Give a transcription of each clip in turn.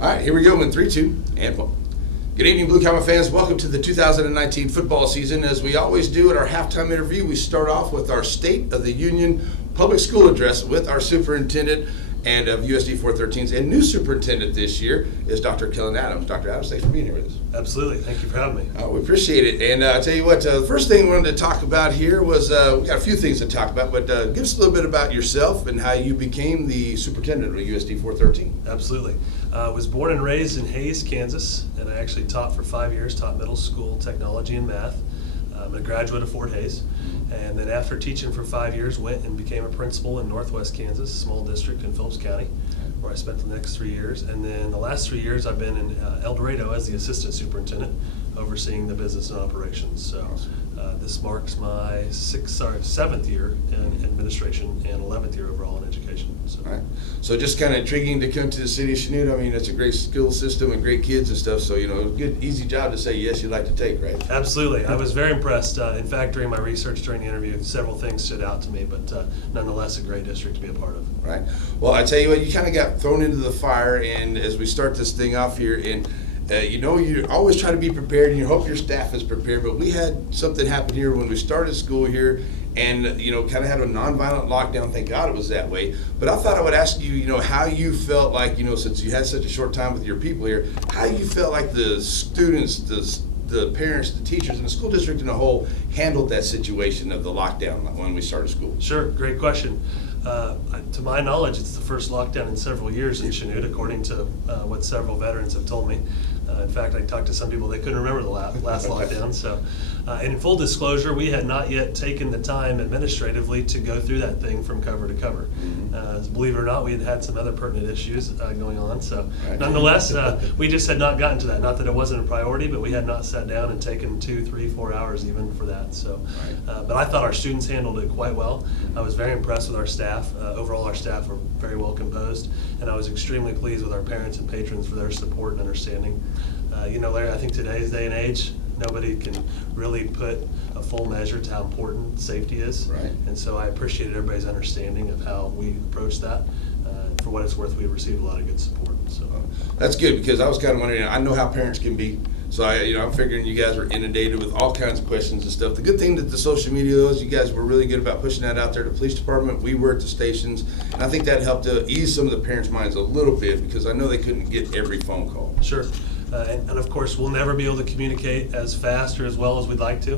All right, here we go in 3, 2, and 1. Good evening, Blue Comet fans. Welcome to the 2019 football season. As we always do at our halftime interview, we start off with our State of the Union public school address with our superintendent and of USD 413s. And new superintendent this year is Dr. Kellen Adams. Dr. Adams, thanks for being here with us. Absolutely. Thank you for having me. We appreciate it. And I'll tell you what, the first thing we wanted to talk about here was, we got a few things to talk about, but give us a little bit about yourself and how you became the superintendent of USD 413. Absolutely. I was born and raised in Hays, Kansas, and I actually taught for 5 years, taught middle school technology and math. I'm a graduate of Fort Hays. And then after teaching for 5 years, went and became a principal in Northwest Kansas, a small district in Phillips County, where I spent the next 3 years. And then the last 3 years, I've been in El Dorado as the assistant superintendent, overseeing the business and operations. So this marks my 7th year in administration and 11th year overall in education. So. All right. So just kind of intriguing to come to the city of Chanute. I mean, it's a great school system and great kids and stuff. So, good, easy job to say yes, you'd like to take, right? Absolutely. I was very impressed. In fact, during my research during the interview, several things stood out to me, but nonetheless, a great district to be a part of. Right. Well, I tell you what, you kind of got thrown into the fire, and as we start this thing off here, and you always try to be prepared, and you hope your staff is prepared, but we had something happen here when we started school here, and kind of had a nonviolent lockdown. Thank God it was that way. But I thought I would ask you, how you felt like, since you had such a short time with your people here, how you felt like the students, the parents, the teachers, and the school district in a whole handled that situation of the lockdown when we started school. Sure, great question. To my knowledge, it's the first lockdown in several years in Chanute, according to what several veterans have told me. In fact, I talked to some people, they couldn't remember the last lockdown. So, and in full disclosure, we had not yet taken the time administratively to go through that thing from cover to cover. Believe it or not, we had some other pertinent issues going on. So nonetheless, we just had not gotten to that. Not that it wasn't a priority, but we had not sat down and taken 2, 3, 4 hours even for that. So, but I thought our students handled it quite well. I was very impressed with our staff. Overall, our staff were very well composed, and I was extremely pleased with our parents and patrons for their support and understanding. Larry, I think today's day and age, nobody can really put a full measure to how important safety is. Right. And so I appreciated everybody's understanding of how we approached that. For what it's worth, we received a lot of good support. So that's good, because I was kind of wondering, I know how parents can be. So I'm figuring you guys were inundated with all kinds of questions and stuff. The good thing that the social media is, you guys were really good about pushing that out there to the police department. We were at the stations, and I think that helped to ease some of the parents' minds a little bit, because I know they couldn't get every phone call. Sure. And of course, we'll never be able to communicate as fast or as well as we'd like to,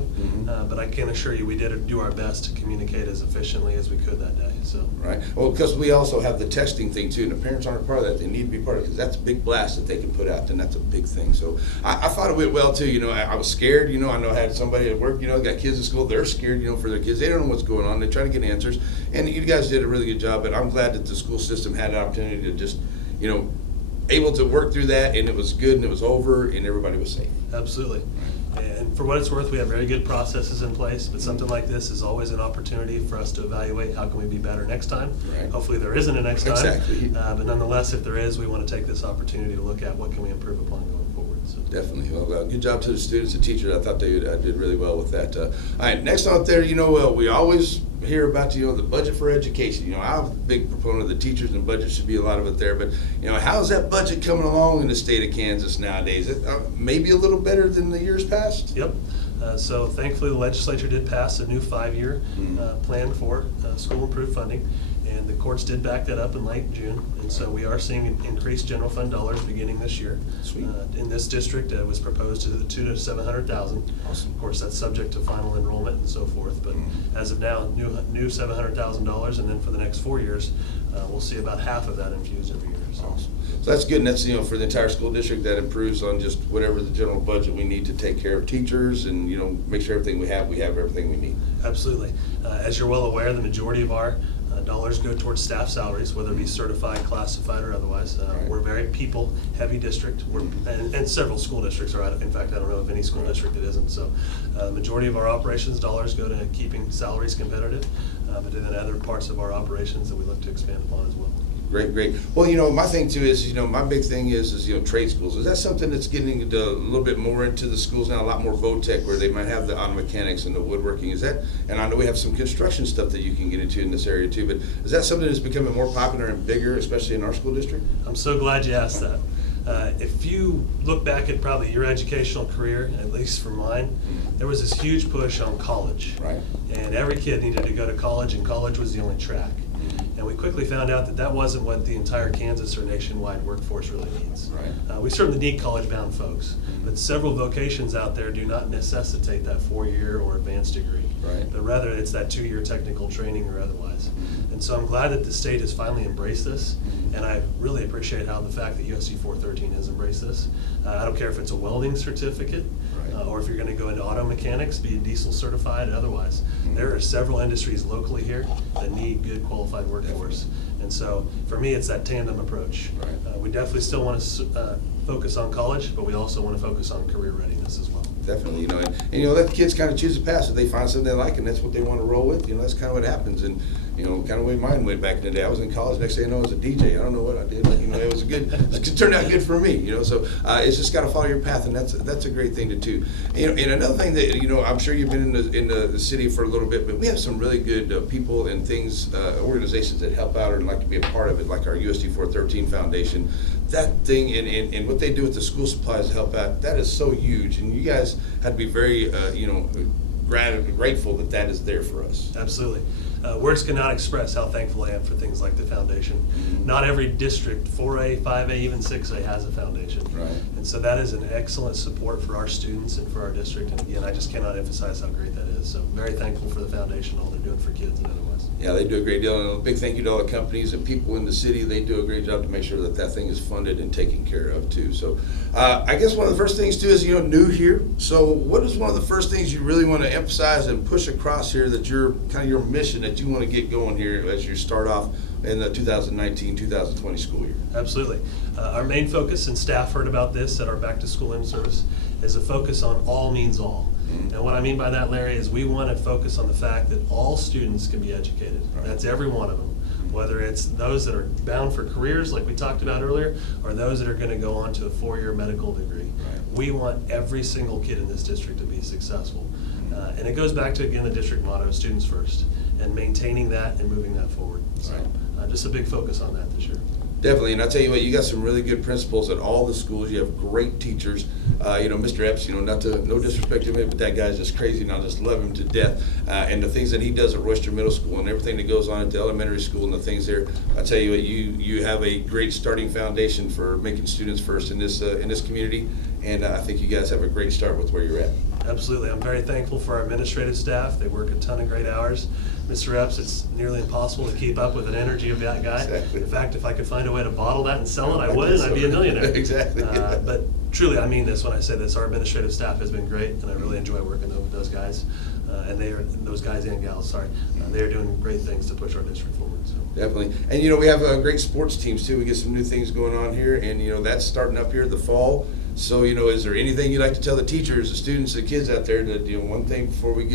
but I can assure you we did do our best to communicate as efficiently as we could that day. So. Right. Well, because we also have the texting thing too, and the parents aren't a part of that. They need to be part of it, because that's a big blast that they can put out, and that's a big thing. So I thought it went well too. I was scared. I know I had somebody at work, got kids in school. They're scared, for their kids. They don't know what's going on. They try to get answers, and you guys did a really good job. But I'm glad that the school system had an opportunity to just, able to work through that, and it was good, and it was over, and everybody was safe. Absolutely. And for what it's worth, we have very good processes in place, but something like this is always an opportunity for us to evaluate how can we be better next time. Right. Hopefully there isn't a next time. Exactly. But nonetheless, if there is, we want to take this opportunity to look at what can we improve upon going forward. So. Definitely. Well, good job to the students and teachers. I thought they did really well with that. All right, next on there, we always hear about the budget for education. I'm a big proponent of the teachers, and budget should be a lot of it there. But how's that budget coming along in the state of Kansas nowadays? Maybe a little better than the years past. Yep. So thankfully, the legislature did pass a new 5-year plan for school improved funding, and the courts did back that up in late June. And so we are seeing increased general fund dollars beginning this year. Sweet. In this district, it was proposed to the $200,000 to $700,000. Awesome. Of course, that's subject to final enrollment and so forth. But as of now, new $700,000, and then for the next 4 years, we'll see about half of that infused every year. So. Awesome. So that's good, and that's for the entire school district. That improves on just whatever the general budget we need to take care of teachers, and make sure everything we have everything we need. Absolutely. As you're well aware, the majority of our dollars go towards staff salaries, whether it be certified, classified, or otherwise. Right. We're a very people-heavy district, and several school districts are. In fact, I don't know of any school district that isn't. So, the majority of our operations dollars go to keeping salaries competitive, but then other parts of our operations that we look to expand upon as well. Great. Well, my thing too is, my big thing is trade schools. Is that something that's getting a little bit more into the schools now? A lot more vo-tech, where they might have the auto mechanics and the woodworking. Is that? And I know we have some construction stuff that you can get into in this area too. But is that something that's becoming more popular and bigger, especially in our school district? I'm so glad you asked that. If you look back at probably your educational career, at least for mine, there was this huge push on college. Right. And every kid needed to go to college, and college was the only track. And we quickly found out that that wasn't what the entire Kansas or nationwide workforce really needs. Right. We certainly need college-bound folks, but several vocations out there do not necessitate that 4-year or advanced degree. Right. But rather, it's that 2-year technical training or otherwise. And so I'm glad that the state has finally embraced this, and I really appreciate how the fact that USC 413 has embraced this. I don't care if it's a welding certificate, Right. or if you're going to go into auto mechanics, be diesel certified, otherwise. There are several industries locally here that need good qualified workforce. And so for me, it's that tandem approach. Right. We definitely still want to focus on college, but we also want to focus on career readiness as well. Definitely, and let the kids kind of choose a path. If they find something they like and that's what they want to roll with, that's kind of what happens. And kind of the way mine went back in the day. I was in college. Next thing I know, I was a DJ. I don't know what I did, but it was it turned out good for me. So it's just got to follow your path, and that's a great thing to do. And another thing that I'm sure you've been in the city for a little bit, but we have some really good people and things, organizations that help out and like to be a part of it, like our USD 413 Foundation. That thing and what they do with the school supplies to help out, that is so huge, and you guys had to be very grateful that is there for us. Absolutely. Words cannot express how thankful I am for things like the foundation. Not every district, 4A, 5A, even 6A, has a foundation. Right. And so that is an excellent support for our students and for our district. And again, I just cannot emphasize how great that is. So very thankful for the foundation, all they're doing for kids and otherwise. Yeah, they do a great deal. And a big thank you to all the companies and people in the city. They do a great job to make sure that thing is funded and taken care of too. So I guess one of the first things too is, new here. So what is one of the first things you really want to emphasize and push across here that your mission that you want to get going here as you start off in the 2019-2020 school year? Absolutely. Our main focus, and staff heard about this at our back to school in-service, is a focus on all means all. And what I mean by that, Larry, is we want to focus on the fact that all students can be educated. Right. That's every one of them. Whether it's those that are bound for careers like we talked about earlier, or those that are going to go on to a 4-year medical degree. Right. We want every single kid in this district to be successful. And it goes back to, again, the district motto, students first, and maintaining that and moving that forward. So just a big focus on that this year. Definitely, and I'll tell you what, you got some really good principals at all the schools. You have great teachers. Mr. Epps, no disrespect to him, but that guy's just crazy, and I just love him to death. And the things that he does at Royster Middle School and everything that goes on at the elementary school and the things there, I tell you what, you have a great starting foundation for making students first in this community, and I think you guys have a great start with where you're at. Absolutely. I'm very thankful for our administrative staff. They work a ton of great hours. Mr. Epps, it's nearly impossible to keep up with the energy of that guy. Exactly. In fact, if I could find a way to bottle that and sell it, I would, and I'd be a millionaire. Exactly. But truly, I mean this when I say this. Our administrative staff has been great, and I really enjoy working with those guys. Those guys and gals, sorry. They are doing great things to push our district forward. So. Definitely. And, we have great sports teams, too. We get some new things going on here, and, that's starting up here the fall. So, is there anything you'd like to tell the teachers, the students, the kids out there that, one thing before we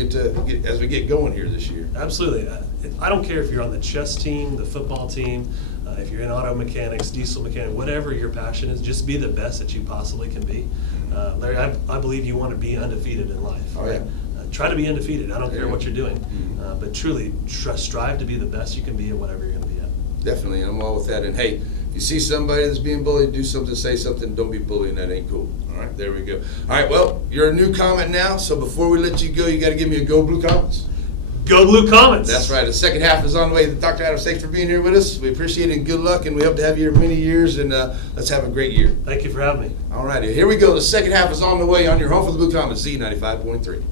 as we get going here this year? Absolutely. I don't care if you're on the chess team, the football team, if you're in auto mechanics, diesel mechanic, whatever your passion is, just be the best that you possibly can be. Larry, I believe you want to be undefeated in life. Oh, yeah. Try to be undefeated. I don't care what you're doing. Mm-hmm. But truly, strive to be the best you can be at whatever you're going to be at. Definitely. I'm all with that. And, hey, you see somebody that's being bullied, do something, say something, don't be bullying, that ain't cool. All right, there we go. All right, well, you're a new Comet now, so before we let you go, you got to give me a Go Blue Comets. Go Blue Comets! That's right, the second half is on the way. Dr. Adams, thanks for being here with us. We appreciate it and good luck, and we hope to have you here many years, and let's have a great year. Thank you for having me. All righty, here we go. The second half is on the way on your home for the Blue Comets, Z95.3.